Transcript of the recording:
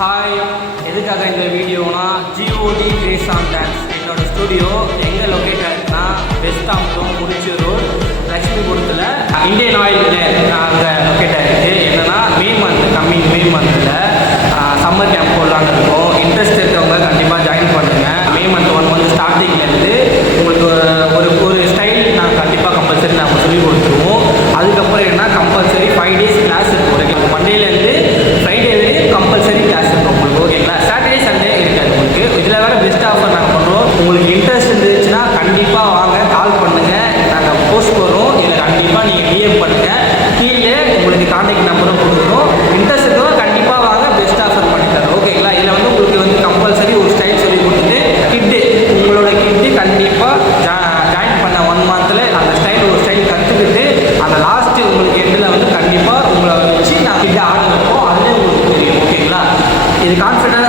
Hi, எதுக்காக இந்த வீடியோனா ஜிஓடி grace on dance என்னோட ஸ்டுடியோ எங்கே லொக்கேட் ஆகிருக்குன்னா வெஸ்ட் ஆம்பூர் முடிச்சு ரோட் லட்சுமிபுரத்தில் இந்தியன் ஆயில் அங்கே லொக்கேட் ஆகிருக்கு. என்னென்னா கம்மிங் மே மந்தில் சம்மர் கேம்ப் போடலான்னு இருக்கோம். இன்ட்ரெஸ்ட் இருக்கவங்க கண்டிப்பாக ஜாயின் பண்ணுங்கள். மே மந்த் 1 மந்த் ஸ்டார்டிங்லேருந்து உங்களுக்கு ஒரு ஸ்டைல் நாங்கள் கண்டிப்பாக கம்பல்சரி நாங்கள் சொல்லிக் கொடுத்துருவோம். அதுக்கப்புறம் என்ன கம்பல்சரி 5 days கிளாஸ் இருக்கும். மண்டேலேருந்து ஃப்ரைடே வரையும் கம்பல்சரி கிளாஸ் இருக்கும் உங்களுக்கு. ஓகேங்களா? சாட்டர்டே சண்டே இருக்காது உங்களுக்கு. இதில் வேறு பெஸ்ட் ஆஃபர் நாங்கள் பண்ணுறோம். உங்களுக்கு இன்ட்ரெஸ்ட் இருந்துச்சுன்னா கண்டிப்பாக வாங்க, கால் பண்ணுங்கள். நாங்கள் போஸ்ட் போடுறோம். இதில் கண்டிப்பாக நீங்கள் டிஎம் பண்ணுங்கள். கீழே உங்களுக்கு கான்டாக்ட் நம்பரும் கொடுக்குறோம். இன்ட்ரெஸ்ட் இருக்கவங்க கண்டிப்பாக வாங்க, பெஸ்ட் ஆஃபர் பண்ணித்தரோம். ஓகேங்களா? இதில் உங்களுக்கு கம்பல்சரி ஒரு ஸ்டைல் சொல்லி கொடுத்துட்டு உங்களோட கிட்டு கண்டிப்பாக ஜாயின் பண்ண 1 மந்தில் அந்த ஒரு ஸ்டைல் கற்றுக்கிட்டு அந்த லாஸ்ட்டு உங்களுக்கு எண்டில் கண்டிப்பாக உங்களை வச்சு நான் கிட்ட ஆர்டர் வைப்போம். அதுலேயே உங்களுக்கு தெரியும். ஓகேங்களா? இது கான்ஃபிடன்ஸ்